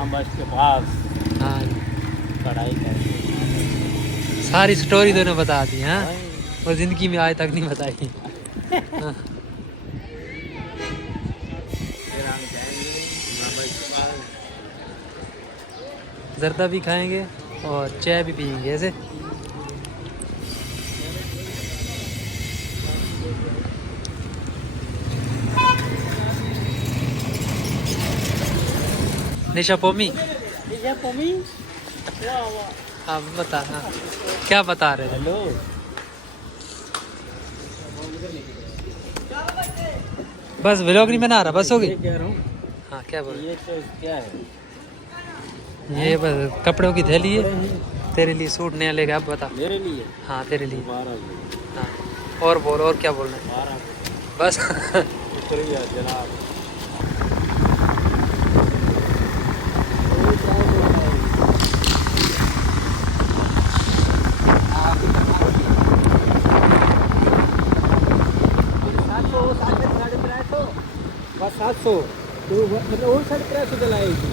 यहाँ बस के पास हाँ कढ़ाई करते सारी स्टोरी दोनों बता दी हाँ हैं। और जिंदगी में आज तक नहीं बताई हाँ। फिर हम जाएंगे यहाँ बस के पास। जर्दा भी खाएंगे और चाय भी पियेंगे ऐसे। निशा पोमी ये पमी वाह वाह। आप बता हाँ क्या बता रहे थे? हेलो बस व्लॉग नहीं बना रहा बस हो ये गई। कह रहा हूँ हाँ क्या बोल ये तो क्या है ये बस कपड़ों की थैली है कपड़े हैं तेरे लिए सूट नया लेगा अब बता। मेरे लिए हाँ तेरे लिए 12 हाँ और बोल और क्या बोलना है 12 बस शुक्रिया जनाब। बस 700 तो मतलब वो 350 चलाएगी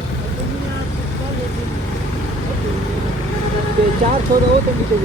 400 हो तो नीचे